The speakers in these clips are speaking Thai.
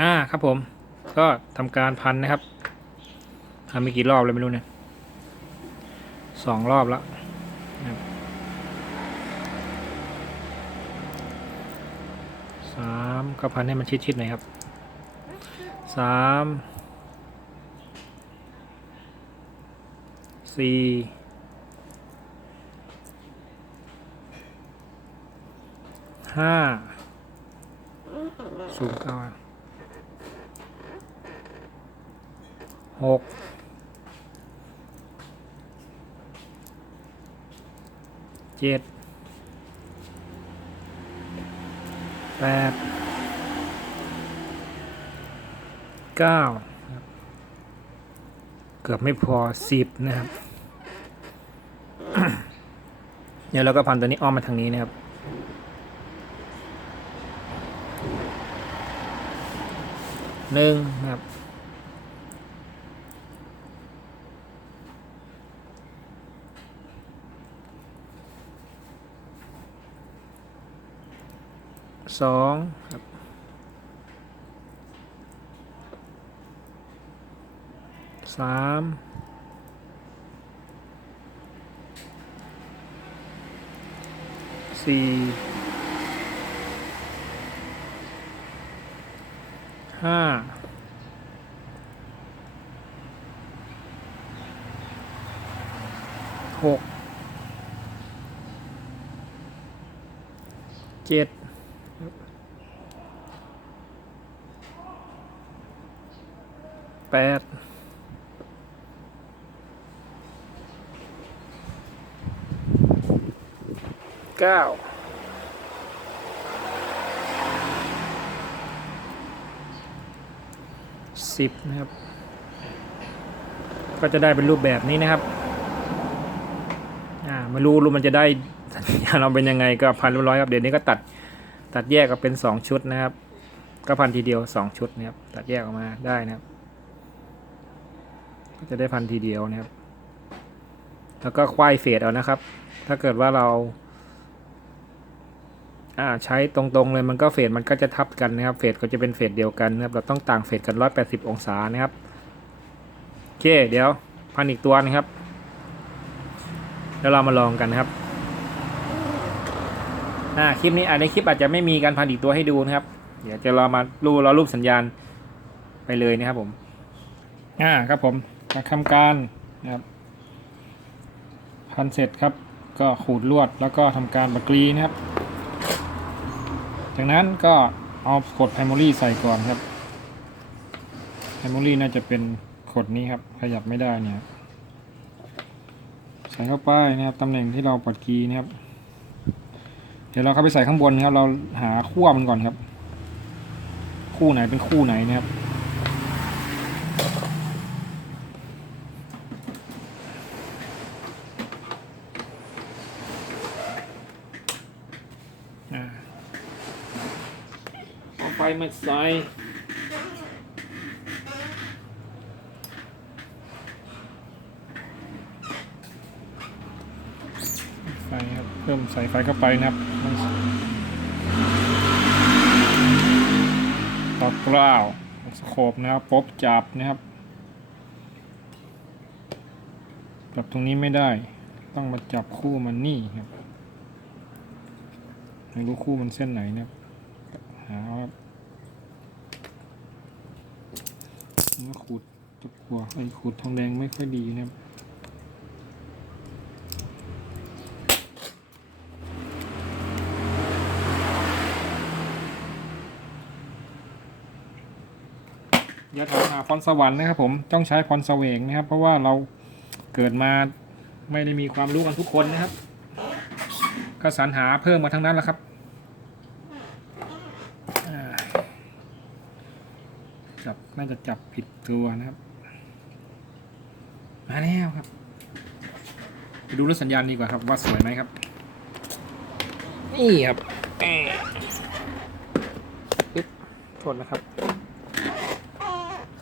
อ่าครับผม ก็ทำการพันนะครับทำไปกี่รอบเลยไม่รู้เนี่ยสองรอบแล้วสามก็พันให้มันชิดๆหน่อยครับสามสี่ห้าสูงเก้า หกเจ็ดแปดเก้าเกือบไม่พอสิบนะครับ เดี๋ยวเราก็พันตัวนี้อ้อมมาทางนี้นะครับหนึ่งนะครับ สองครับสามสี่ห้าหกเจ็ด แปด เก้า สิบนะครับ ก็จะได้เป็นรูปแบบนี้นะครับ อ่าไม่รู้รู้มันจะได้สัญญาเราเป็นยังไงก็พันเรียบร้อยครับ เดี๋ยวนี้ก็ตัดตัดแยกก็เป็นสองชุดนะครับ ก็พันทีเดียวสองชุดนะครับ ตัดแยกออกมาได้นะครับ ก็จะได้พันทีเดียวนะครับแล้วก็ควายเฟดเอานะครับ ถ้าเกิดว่าเรา อ่าใช้ตรงๆเลยมันก็เฟดมันก็จะทับกันนะครับ เฟดก็จะเป็นเฟดเดียวกันนะครับ เราต้องต่างเฟดกัน 180 องศานะครับ โอเค เดี๋ยวพันอีกตัวนะครับ แล้วเรามาลองกันนะครับอ่าคลิปนี้อาในคลิปอาจจะไม่มีการพันอีกตัวให้ดูนะครับ เดี๋ยวจะรอมารูรอรูปสัญญาณไปเลยนะครับผม อ่าครับผมจะทำการนะครับ พันเสร็จครับ ก็ขูดลวดแล้วก็ทำการบักรีนะครับ จากนั้นก็เอาขดไพมอรี่ใส่ก่อนครับไพมอรี่น่าจะเป็นขดนี้ครับ ขยับไม่ได้เนี่ย ใส่เข้าไปนะครับตำแหน่งที่เราปัดกีนะครับ เดี๋ยวเราเข้าไปใส่ข้างบนนะครับ เราหาขั้วมันก่อนครับ คู่ไหนเป็นคู่ไหนนะครับ อ่า ไมาใส่ไฟครับเพิ่มใส่ไฟเข้าไปนะครับตอกล้าวสโคปนะครับปบจับนะครับจับตรงนี้ไม่ได้ ต้องมาจับคู่มันนี่ครับไม่รู้คู่มันเส้นไหนนะครับหาว่า ว่าขูดตะกัวไอ้ขูดทองแดงไม่ค่อยดีนะครับอย่าถามหาพรสวรรค์นะครับผมต้องใช้พรเสวงนะครับ เพราะว่าเราเกิดมาไม่ได้มีความรู้กันทุกคนนะครับ ก็สรรหาเพิ่มมาทั้งนั้นแหละครับอ่า จับน่าจะจับผิดตัวนะครับ มาแล้วครับไปดูรถสัญญาณดีกว่าครับว่าสวยไหมครับ นี่ครับปึ๊บโทษนะครับ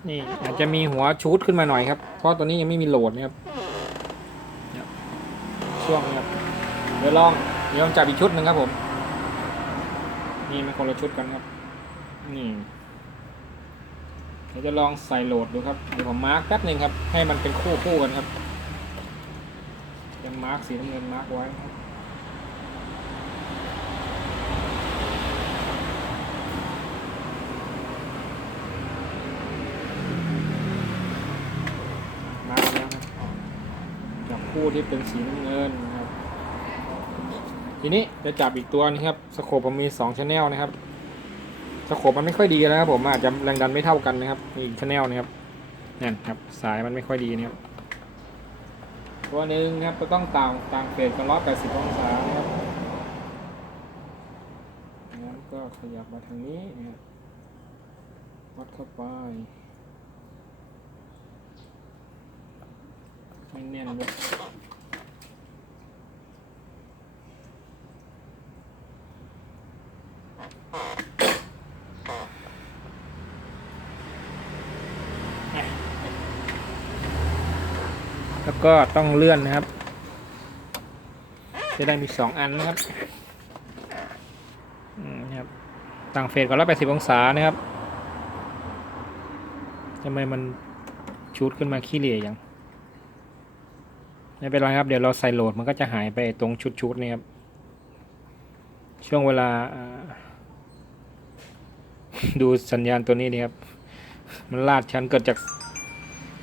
นี่อาจจะมีหัวชูดขึ้นมาหน่อยครับ เพราะตัวนี้ยังไม่มีโหลดนะครับช่วงนี้ครับเดี๋ยวลองเดี๋ยวลองจับอีกชุดหนึ่งครับผม นี่มันคนละชุดกันครับ นี่ ดี๋ยวจะลองใส่โหลดดูครับเดี๋ยวผมมาร์กแป๊บหนึ่งครับ ให้มันเป็นคู่คู่กันครับจะมาร์กสีน้ำเงินมาร์กไว้ครับมาร์กแล้วครับจับคู่ที่เป็นสีน้ำเงินนะครับ ทีนี้จะจับอีกตัวนี้ครับสโคปผมมี2ชแนลนะครับ สโคปมันไม่ค่อยดีนะครับผมอาจจะแรงดันไม่เท่ากันนะครับนี่อีกชแนลนะครับนั่นครับสายมันไม่ค่อยดีนะครับตัวหนึ่งครับก็ต้องต่างต่างเฟสกันร้อยแปดสิบองศานะครับงั้นก็ขยับมาทางนี้นะครับวัดเข้าไปไม่แน่นเลยแล้ ก็ต้องเลื่อนนะครับ จะได้มีสองอันนะครับนะครับต่างเฟสก่อนร้อยแปดสิบองศานะครับทำไมมันชุดขึ้นมาขี้เหร่ยังไม่เป็นไรครับ เดี๋ยวเราใส่โหลดมันก็จะหายไปตรงชุดชุดๆนี่ครับ ช่วงเวลา ดูสัญญาณตัวนี้นี่ครับ มันลาดชันเกิดจาก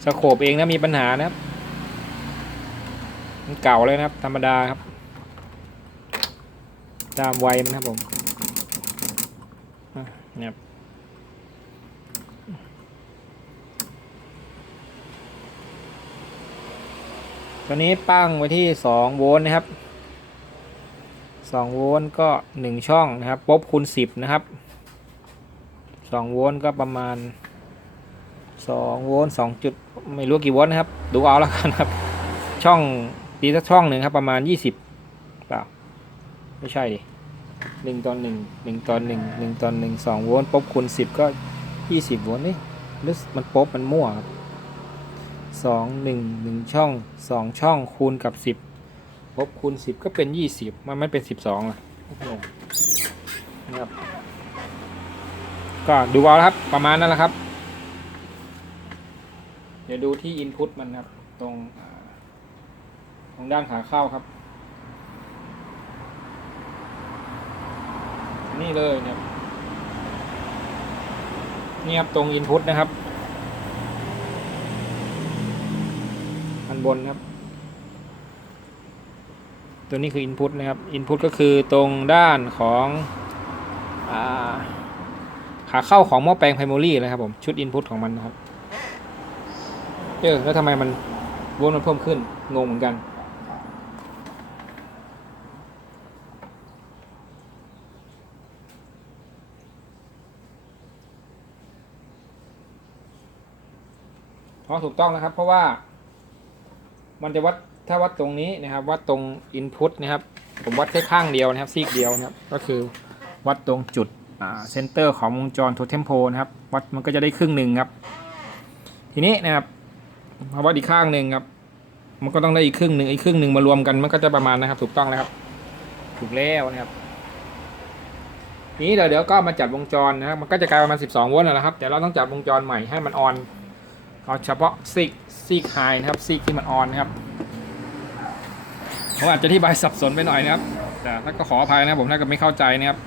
สโคปเองนะมีปัญหานะครับ มันเก่าเลยนะครับ ธรรมดาครับ ตามวัยมันครับผมเนี่ยครับตัวนี้ปั้งไว้ที่สองโวลต์นะครับสองโวลต์ก็หนึ่งช่องนะครับปบคูณสิบนะครับสองโวลต์ก็ประมาณสองโวลต์สองจุดไม่รู้กี่โวลต์นะครับ ดูเอาแล้วกันครับ ช่อง ตีสักช่องหนึ่งครับ ประมาณยี่สิบเปล่า ไม่ใช่ดิหนึ่งตอนหนึ่งหนึ่งตอนหนึ่งหนึ่งตอนหนึ่งสองโวลต์ป๊บคูณสิบก็ยี่สิบโวลต์นี่หรือมันป๊บมันมั่วครับสองหนึ่งหนึ่งช่องสองช่องคูณกับสิบป๊บคูณสิบก็เป็นยี่สิบมันไม่เป็นสิบสองล่ะนะครับ ก็ดูเอาละครับ ประมาณนั้นแหละครับ เดี๋ยวดูที่ input มันครับ ตรง ทางด้านขาเข้าครับ นี่เลยเนี่ยนี่ครับตรง input นะครับอันบนครับ ตัวนี้คือ input นะครับ input ก็คือตรงด้านของอาขาเข้าของหม้อแปลงไพโมลี่นะครับผม ชุด input ของมันนะครับเออแล้วทำไมมันวลต์มันเพิ่มขึ้น งงเหมือนกัน เพราะถูกต้องนะครับ เพราะว่า มันจะวัดถ้าวัดตรงนี้นะครับ วัดตรง input นะครับ ผมวัดแค่ข้างเดียวนะครับ ซีกเดียวนะครับ ก็คือวัดตรงจุดเซนเตอร์ของวงจรโทเทมโพนะครับ วัดมันก็จะได้ครึ่งหนึ่งครับ ทีนี้นะครับพอวัดอีกข้างหนึ่งครับ มันก็ต้องได้อีกครึ่งหนึ่งอีกครึ่งหนึ่งมารวมกันมันก็จะประมาณนะครับ ถูกต้องแล้วครับ ถูกแล้วนะครับทีนี้เดี๋ยวเดี๋ยวก็มาจัดวงจรนะครับ มันก็จะกลายประมาณ 12โวลต์แล้วนะครับ แต่เราต้องจัดวงจรใหม่ให้มันออน เอาเฉพาะซีกซีกไฮนะครับซีกที่มันออนนะครับผมอาจจะอธิบายสับสนไปหน่อยนะครับ แต่ถ้าก็ขออภัยนะครับผมถ้ากิดไม่เข้าใจนะครับ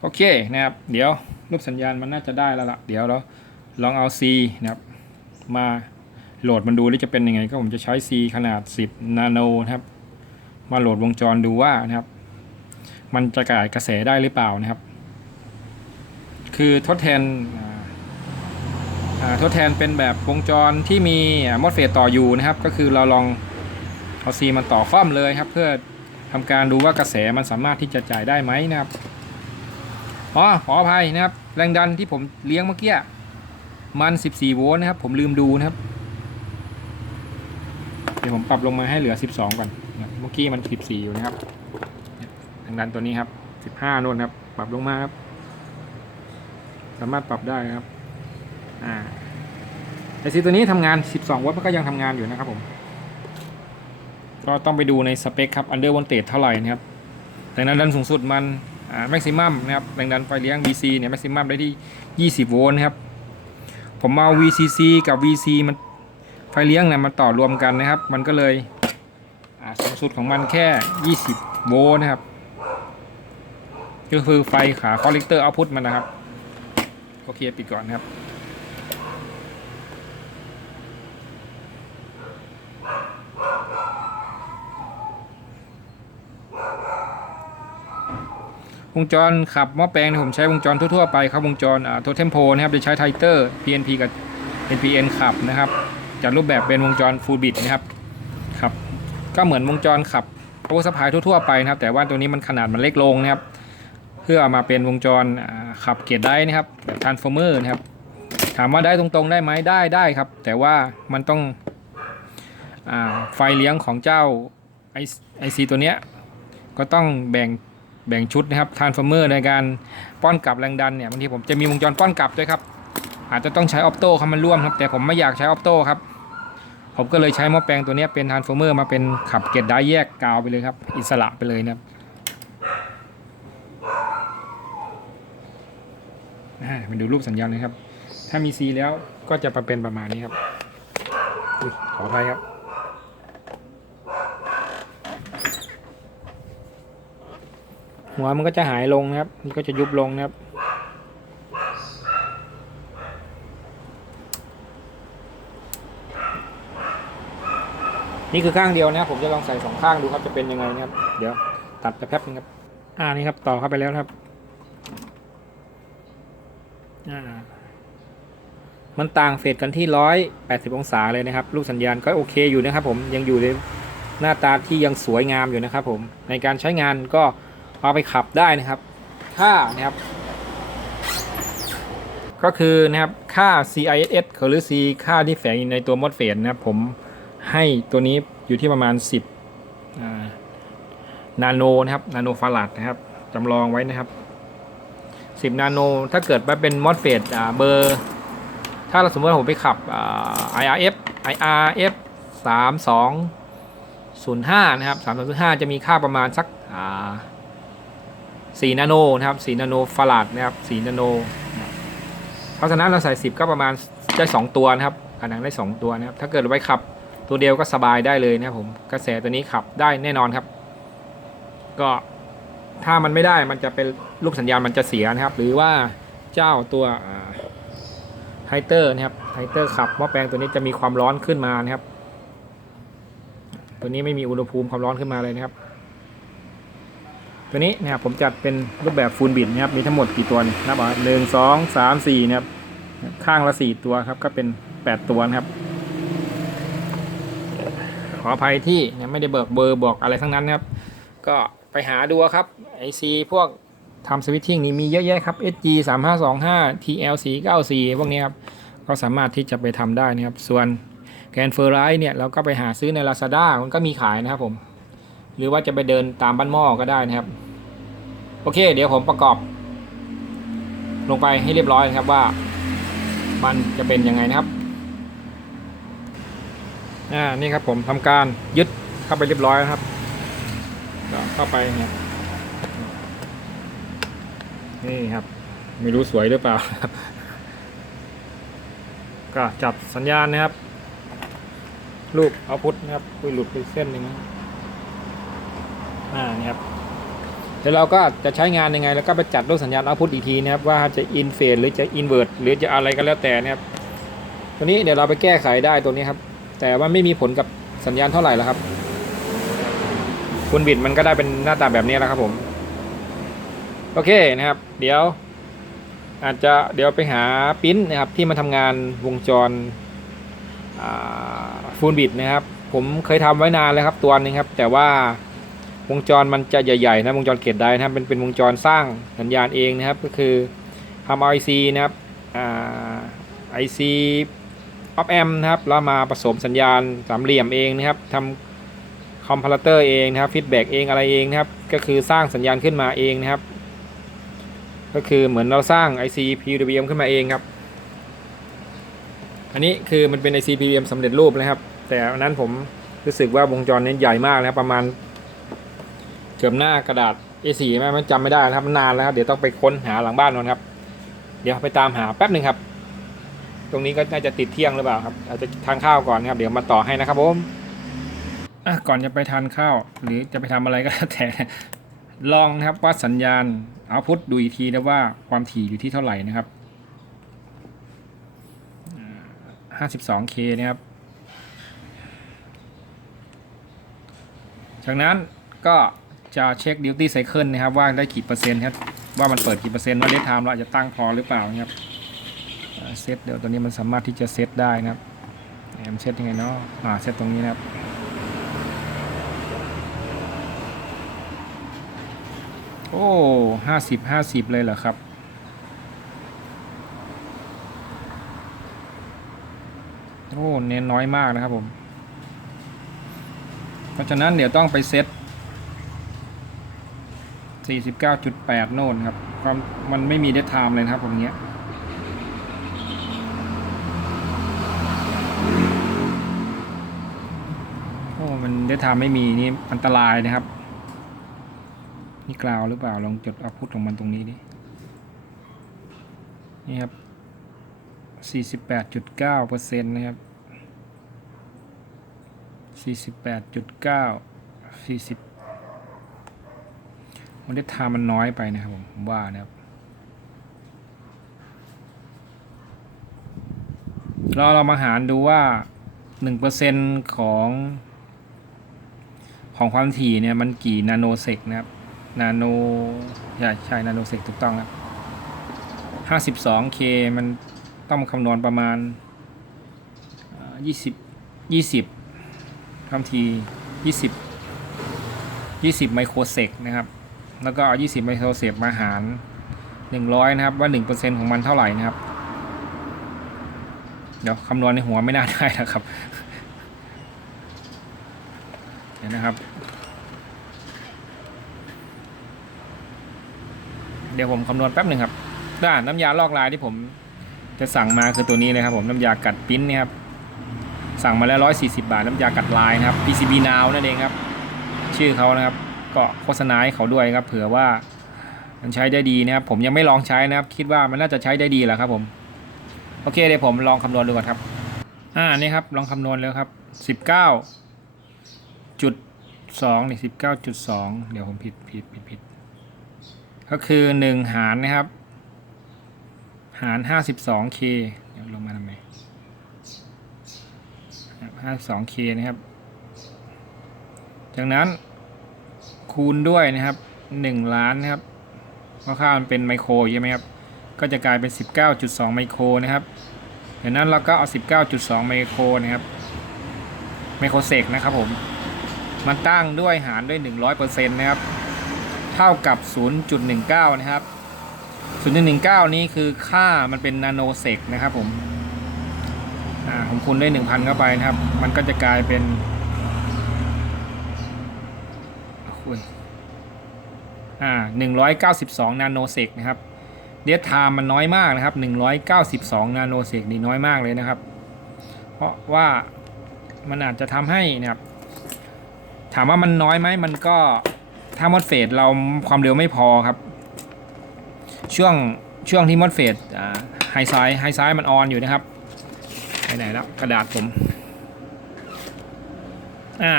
โอเคนะครับ เดี๋ยวรูปสัญญาณมันน่าจะได้แล้วล่ะ เดี๋ยวเราลองเอา C นะครับ มาโหลดมันดูว่าจะเป็นยังไง ก็ผมจะใช้ C ขนาด 10 นาโนนะครับ มาโหลดวงจรดูว่านะครับ มันจะกระจายกระแสได้หรือเปล่านะครับ คือทดแทนทดแทนเป็นแบบวงจรที่มีมอสเฟตต่ออยู่นะครับ ก็คือเราลองเอาซีมันต่อค่อมเลยครับ เพื่อทำการดูว่ากระแสมันสามารถที่จะจ่ายได้ไหมนะครับอ๋อขออภัยนะครับ แรงดันที่ผมเลี้ยงเมื่อกี้มัน 14 โวลต์นะครับ ผมลืมดูนะครับ เดี๋ยวผมปรับลงมาให้เหลือ 12 ก่อนเมื่อกี้มัน 14 อยู่นะครับ แรงดันตัวนี้ครับ 15นู่นครับ ปรับลงมาครับ สามารถปรับได้นะครับ อ่าไอซีตัวนี้ทำงาน 12 วัตต์มันก็ยังทำงานอยู่นะครับผม ก็ต้องไปดูในสเปคครับ under voltage เท่าไหร่นะครับแต่นั้นดันสูงสุดมันแม็กซิมัมนะครับแรงดันไฟเลี้ยง VC เนี่ยแม็กซิมัมได้ที่ 20 โวลต์นะครับ ผมเอา VCC กับ VC มันไฟเลี้ยงเนี่ยมันต่อรวมกันนะครับ มันก็เลยสูงสุดของมันแค่ 20 โวลต์นะครับ ก็คือไฟขาคอลเลกเตอร์เอาพุทมันนะครับ โอเคปิดก่อนครับ วงจรขับหม้อแปลงเนี่ยผมใช้วงจรทั่ว ๆ ไปครับวงจรโทเทมโพนะครับจะใช้ไทเตอร์ PNP กับ NPN ขับนะครับจัดรูปแบบเป็นวงจรฟูลบิดนะครับครับ ก็เหมือนวงจรขับโอสพายทั่ว ๆ ไปนะครับ แต่ว่าตัวนี้มันขนาดมันเล็กลงนะครับ เพื่ออามาเป็นวงจรขับเกียร์ได้นะครับ แบบทรานส์ฟอร์เมอร์นะครับ ถามว่าได้ตรงๆได้ไหมได้ได้ครับ แต่ว่ามันต้องอไฟเลี้ยงของเจ้าไอซีตัวเนี้ยก็ต้องแบ่งแบ่งชุดนะครับทรานส์ฟอร์เมอร์ในการป้อนกลับแรงดันเนี่ยบางทีผมจะมีวงจรป้อนกลับด้วยครับ อาจจะต้องใช้ออปโต้เข้ามาร่วมครับ แต่ผมไม่อยากใช้ออปโต้ครับผมก็เลยใช้หม้อแปลงตัวเนี้ยเป็นทรานส์ฟอร์เมอร์มาเป็นขับเกตได้แยกกาวไปเลยครับ อิสระไปเลยนะครับ อ่ามาดูรูปสัญญาณนะครับ ถ้ามี C แล้วก็จะมาเป็นประมาณนี้ครับอยขออภัยครับหัวมันก็จะหายลงนะครับมันก็จะยุบลงนะครับ นี่คือข้างเดียวนะผมจะลองใส่สองข้างดูครับจะเป็นยังไงนะครับ เดี๋ยวตัดไปแป๊บนึงครับ อ่านี่ครับต่อเข้าไปแล้วครับ มันต่างเฟสกันที่ร้อยแปดสิบองศาเลยนะครับรูปสัญญาณก็โอเคอยู่นะครับ ผมยังอยู่ในหน้าตาที่ยังสวยงามอยู่นะครับ ผมในการใช้งานก็เอาไปขับได้นะครับ ค่านะครับ ก็คือนะครับค่า CIS หรือ C ค่าที่แฝงอยู่ในตัวมอดเฟสนะครับผมให้ตัวนี้อยู่ที่ประมาณ 10นาโนนะครับ นาโนฟาราดนะครับจำลองไว้นะครับ 10 นาโน ถ้าเกิดว่าเป็นมอสเฟสอ่าเบอร์ ถ้าเราสมมติว่าผมไปขับ IRF IRF 3205 นะครับ 3205 จะมีค่าประมาณสักอ่า4นาโนนะครับ4นาโนฟาราดนะครับ4นาโน เพราะฉะนั้นเราใส่ 10 ก็ประมาณได้ 2 ตัวนะครับผนังได้ 2 ตัวนะครับ ถ้าเกิดไว้ขับตัวเดียวก็สบายได้เลยนะครับผม กระแสตัวนี้ขับได้แน่นอนครับ ก็ ถ้ามันไม่ได้มันจะเป็นลูกสัญญาณมันจะเสียนะครับ หรือว่าเจ้าตัวไฮเตอร์นะครับไฮเตอร์ขับหม้อแปลงตัวนี้จะมีความร้อนขึ้นมานะครับ ตัวนี้ไม่มีอุณหภูมิความร้อนขึ้นมาเลยนะครับ ตัวนี้นะครับผมจัดเป็นรูปแบบฟูลบิดนะครับมีทั้งหมดกี่ตัวนับเอาหนึ่งสองสามสี่นะครับข้างละสี่ตัวครับก็เป็นแปดตัวนะครับขออภัยที่ไม่ได้เบิกเบอร์บอกอะไรทั้งนั้นนะครับ ก็ ไปหาดูครับไอซีพวกทำสวิตชิ่งนี้มีเยอะแยะครับ SG 3 5 2 5 TL 4 9 4พวกนี้ครับ ก็สามารถที่จะไปทำได้นะครับ ส่วนแกนเฟอร์ไรเนี่ยเราก็ไปหาซื้อใน Lazada มันก็มีขายนะครับผม หรือว่าจะไปเดินตามบ้านหม้อก็ได้นะครับ โอเค เดี๋ยวผมประกอบ ลงไปให้เรียบร้อยนะครับว่า มันจะเป็นยังไงนะครับ อ่า นี่ครับผมทำการยึดเข้าไปเรียบร้อยนะครับ ก็เข้าไปเนี่ยนี่ครับ ไม่รู้สวยหรือเปล่าครับ ก็จับสัญญาณนะครับ ลูกเอาพุทนะครับคุยหลุดไปเส้นหนึ่งนะอ่านี่ครับเดี๋ยวเราก็จะใช้งานยังไง แล้วก็ไปจัดรูปสัญญาณเอาพุทอีกทีนะครับ ว่าจะอินเฟสหรือจะอินเวอร์ตหรือจะอะไรก็แล้วแต่นะครับตัวนี้เดี๋ยวเราไปแก้ไขได้ตัวนี้ครับ แต่ว่าไม่มีผลกับสัญญาณเท่าไหร่แล้วครับ คุณบิดมันก็ได้เป็นหน้าตาแบบนี้แล้วครับผม โอเคนะครับ เดี๋ยว อาจจะเดี๋ยวไปหาปริ้นนะครับที่มาทำงานวงจรฟูลบิดนะครับ ผมเคยทำไว้นานแล้วครับตัวนึงครับ แต่ว่าวงจรมันจะใหญ่ๆนะวงจรเกตได้นะครับเป็นเป็นวงจรสร้างสัญญาณเองนะครับ ก็คือทำไอซีนะครับไอซีออฟแอมนะครับแล้วมาผสมสัญญาณสามเหลี่ยมเองนะครับทำ คอมพาลเตอร์เองนะครับฟีดแบ็กเองอะไรเองนะครับ ก็คือสร้างสัญญาณขึ้นมาเองนะครับ ก็คือเหมือนเราสร้าง IC PWM ขึ้นมาเองครับ อันนี้คือมันเป็น IC PWM สำเร็จรูปนะครับ แต่อันนั้นผมรู้สึกว่าวงจรนี้ใหญ่มากนะครับประมาณเกือบหน้ากระดาษ A4 ไหมมันจำไม่ได้นะครับมันนานแล้วครับเดี๋ยวต้องไปค้นหาหลังบ้านนอนครับ เดี๋ยวไปตามหาแป๊บหนึ่งครับ ตรงนี้ก็น่าจะติดเที่ยงหรือเปล่าครับอาจจะทานข้าวก่อนครับ เดี๋ยวมาต่อให้นะครับผม อะก่อนจะไปทานข้าว หรือจะไปทำอะไรก็แล้วแต่ลองนะครับวัดสัญญาณเอาพุทดูอีกทีนะว่าความถี่อยู่ที่เท่าไหร่นะครับ 52K นะครับ จากนั้นก็จะเช็ค duty cycle นะครับว่าได้กี่เปอร์เซ็นต์ครับ ว่ามันเปิดกี่เปอร์เซ็นต์ว่าเลทไทม์เราอาจจะตั้งพอหรือเปล่านะครับเซตเดี๋ยวตัวนี้มันสามารถที่จะเซตได้นะครับเซตยังไงเนาะอ่าเซตตรงนี้นะครับ อ้ห้าสิบห้าสิบเลยเหรอครับ โอ้ เน้นน้อยมากนะครับผม เพราะฉะนั้นเดี๋ยวต้องไปเซต49.8 โน่นครับความมันไม่มีเดทไทม์เลยนะครับผมเนี้ยโอ้ มันเดทไทม์ไม่มีนี่อันตรายนะครับ นี่กล่าวหรือเปล่า ลองจดเอาพุทของมันตรงนี้ดิ นี่ครับ 48.9เปอร์เซ็นต์นะครับ 48.9 40มันได้ทามันน้อยไปนะครับผมผมว่านะครับเราเรามาหารดูว่า 1%ของของความถี่เนี่ยมันกี่นาโนเซกนะครับ นาโนใช่ใช่นาโนเซกถูกต้องครับ 52K มันต้องคำนวณประมาณเอ่อ20 20ความถี่20 20ไมโครเซกนะครับ แล้วก็เอา20ไมโครเซกมาหาร100นะครับ ว่า1%ของมันเท่าไหร่นะครับ เดี๋ยวคำนวณในหัวไม่น่าได้นะครับ เดี๋ยวนะครับ เดี๋ยวผมคำนวณแป๊บหนึ่งครับด้านน้ำยาลอกลายที่ผมจะสั่งมาคือตัวนี้เลยครับผมน้ำยากัดปิ้นนี่ครับสั่งมาแล้ว140 บาท น้ำยากัดลายนะครับ PCB Now นั่นเองครับ ชื่อเขานะครับ ก็โฆษณาให้เขาด้วยครับ เผื่อว่ามันใช้ได้ดีนะครับ ผมยังไม่ลองใช้นะครับ คิดว่ามันน่าจะใช้ได้ดีแหละครับผม โอเคเดี๋ยวผมลองคำนวณดูก่อนครับ อ่านี่ครับ ลองคำนวณแล้วครับ 19จุด2นี่19จุด2เดี๋ยวผมผิดผิดผิดผิด ก็คือ 1 หารนะครับ หาร 52k เดี๋ยวลงมาทำไม 52k นะครับ จากนั้นคูณด้วยนะครับ 1 ล้านนะครับเพราะค่ามันเป็นไมโครใช่ไหมครับ ก็จะกลายเป็น 19.2 ไมโครนะครับจากนั้นเราก็เอา 19.2 ไมโครนะครับ ไมโครเซกนะครับผม มันตั้งด้วยหารด้วย 100%นะครับ เท่ากับ 0.19 นะครับ 0.19 นี้คือค่ามันเป็นนาโนเซกนะครับผมอ่าผมคูณด้วย 1,000 เข้าไปนะครับ มันก็จะกลายเป็นคุยอ่า192 นาโนเซกนะครับเดียไทม์มันน้อยมากนะครับ 192 นาโนเซกนี่น้อยมากเลยนะครับ เพราะว่ามันอาจจะทำให้นะครับ ถามว่ามันน้อยไหมมันก็ ถ้ามอดเฟดเราความเร็วไม่พอครับ ช่วงช่วงที่มอดเฟดไฮไซด์ไฮไซด์มันออนอยู่นะครับไปไหนแล้วกระดาษผมอ่า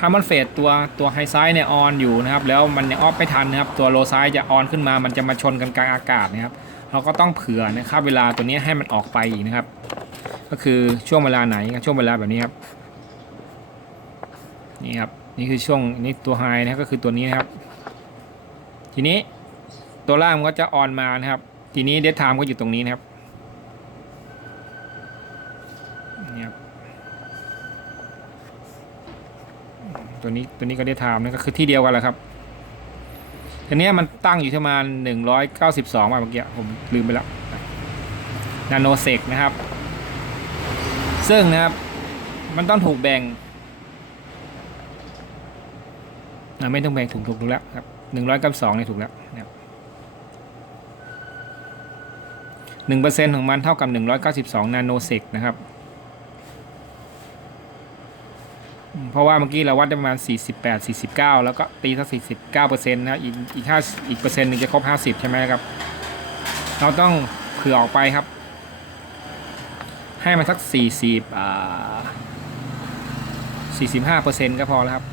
ฮามอนเฟสตัวตัวไฮไซด์เนี่ยออนอยู่นะครับ แล้วมันยังออฟไม่ทันนะครับ ตัวโลไซด์จะออนขึ้นมามันจะมาชนกันกลางอากาศนะครับเราก็ต้องเผื่อนะครับ เวลาตัวนี้ให้มันออกไปอีกนะครับ ก็คือช่วงเวลาไหนช่วงเวลาแบบนี้ครับนี่ครับ นี่คือช่วงนี่ตัวไฮนะก็คือตัวนี้นะครับ ทีนี้ตัวล่างมันก็จะออนมานะครับ ทีนี้เดทไทม์ก็อยู่ตรงนี้นะครับนี่ครับตัวนี้ตัวนี้ก็ได้ไทม์นะก็คือที่เดียวกันแหละครับทีนี้มันตั้งอยู่ประมาณหนึ่งร้อยเก้าสิบสองเมื่อกี้ผมลืมไปแล้วนาโนเซกนะครับ ซึ่งนะครับ มันต้องถูกแบ่งอะ ไม่ต้องแบ่งถูกถูกถูกแล้วครับหนึ่งร้อยเก้าสองนี่ถูกแล้วนะครับหนึ่งเปอร์เซ็นต์ของมันเท่ากับหนึ่งร้อยเก้าสิบสองนาโนเซกนะครับ เพราะว่าเมื่อกี้เราวัดได้ประมาณ48 49แปดสี่สิบเก้าแล้วก็ตีสัก49เก้าเปอร์เซ็นต์นะอีกอีกห้าอีกเปอร์เซ็นต์หนึ่งจะครบ50ใช่ไหมครับ เราต้องเผื่อออกไปครับ ให้มันสัก40อ่า45เปอร์เซ็นต์ก็พอแล้วครับ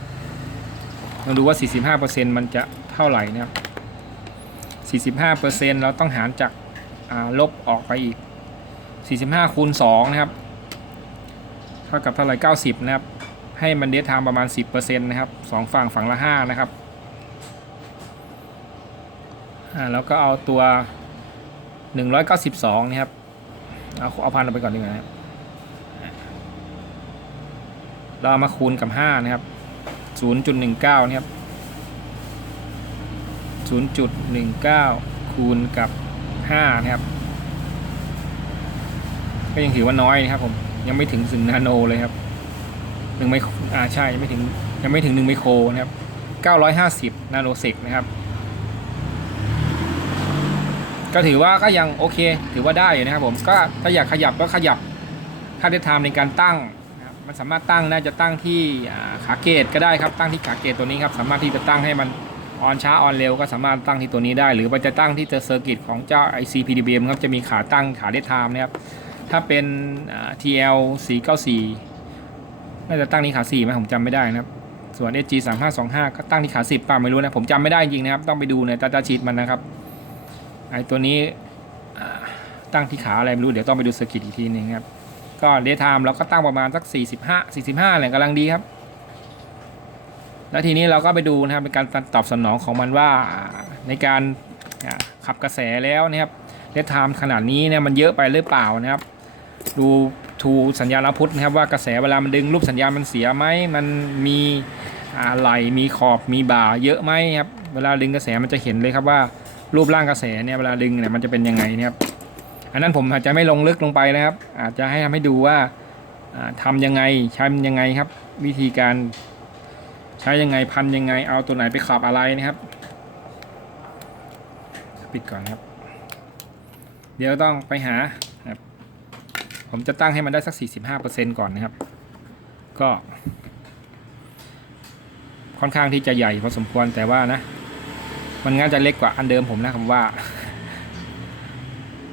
เราดูว่า 45เปอร์เซ็นต์มันจะเท่าไหร่นะครับ 45เปอร์เราต้องหารจากาลบออกไปอีก 45คูณ2นะครับ เท่ากับเท่าไหร่90 นะครับ ให้มันเดทไทม์ประมาณ 10%นะครับสองฝั่งฝั่งละ 5 นะครับแล้วก็เอาตัว 192นะครับ เอาเอาพันเอาไปก่อนดีกว่านะครับเราเอามาคูณกับ 5 นะครับ 0.19นะครับ0.19 คูณกับ 5 นะครับ ก็ยังถือว่าน้อยนะครับผมยังไม่ถึงถึงนาโนเลยครับหนึ่งไมโครอ่าใช่ยังไม่ถึงยังไม่ถึงหนึ่งไมโครนะครับเก้ารอยหาสิบนาโนเซกนะครับ ก็ถือว่าก็ยังโอเค ถือว่าได้อยู่นะครับผมก็ถ้าอยากขยับก็ขยับค่าเดทไทม์ในการตั้ง มันสามารถตั้งน่าจะตั้งที่ขาเกตก็ได้ครับตั้งที่ขาเกตตัวนี้ครับสามารถที่จะตั้งให้มันออนช้าออนเร็วก็สามารถตั้งที่ตัวนี้ได้ หรือว่าจะตั้งที่เซอร์กิตของเจ้า IC PDBM ครับจะมีขาตั้งขาเดทไทม์นะครับถ้าเป็นอ่า TL 494น่าจะตั้งที่ขา4ไหมผมจำไม่ได้นะครับส่วน SG 3525 ก็ตั้งที่ขา 10ป่ะไม่รู้นะ ผมจำไม่ได้จริงนะครับ ต้องไปดูในตาตาชีตมันนะครับไอตัวนี้ตั้งที่ขาอะไรไม่รู้ เดี๋ยวต้องไปดูเซอร์กิตอีกทีหนึงครับ ก็เดทไทม์เราก็ตั้งประมาณสัก 45 45แหละกำลังดีครับ แล้วทีนี้เราก็ไปดูนะครับเป็นการตอบสนองของมันว่าในการขับกระแสแล้วนะครับเดทไทม์ขนาดนี้เนี่ยมันเยอะไปหรือเปล่านะครับ ดูทูสัญญาณพุทนะครับว่ากระแสเวลามันดึงรูปสัญญาณมันเสียไหมมันมีอ่าไหลมีขอบมีบ่าเยอะไหมครับเวลาดึงกระแสมันจะเห็นเลยครับว่ารูปร่างกระแสเนี่ยเวลาดึงเนี่ยมันจะเป็นยังไงนะครับ อันนั้นผมอาจจะไม่ลงลึกลงไปนะครับ อาจจะให้ทำให้ดูว่าอ่าทำยังไงใช้ยังไงครับ วิธีการใช้ยังไงพันยังไง เอาตัวไหนไปขับอะไรนะครับ ปิดก่อนครับ เดี๋ยวต้องไปหาผมจะตั้งให้มันได้สัก 45%ก่อนนะครับ ก็ ค่อนข้างที่จะใหญ่พอสมควรแต่ว่านะ มันง่าจะเล็กกว่าอันเดิมผมนะคำว่า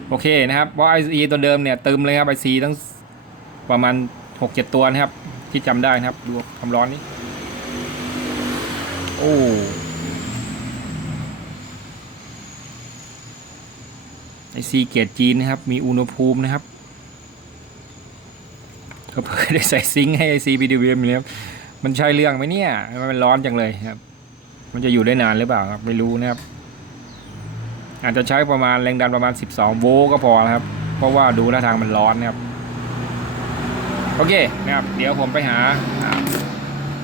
โอเคนะครับเพราะ IC ตัวเดิมเนี่ยเติมเลยครับ IC ตั้งประมาณ 6-7 ตัวนะครับ ที่จำได้นะครับ ดูความร้อนนี้ โอ้ IC เกียรจีนนะครับ มีอุณหภูมินะครับก็เพื่อได้ใส่ซิงค์ให้ไอซีพีดีวีเอ็มเลยครับมันใช่เรื่องไหมเนี่ย มันร้อนจังเลยครับ มันจะอยู่ได้นานหรือเปล่าครับ ไม่รู้นะครับ อาจจะใช้ประมาณแรงดันประมาณ 12 โวลต์ก็พอแล้วครับ เพราะว่าดูหน้าทางมันร้อนนะครับ โอเคนะครับ เดี๋ยวผมไปหา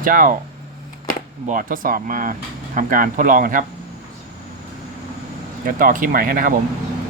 เจ้าบอร์ดทดสอบมาทำการทดลองกันครับ เดี๋ยวต่อคลิปใหม่ให้นะครับผม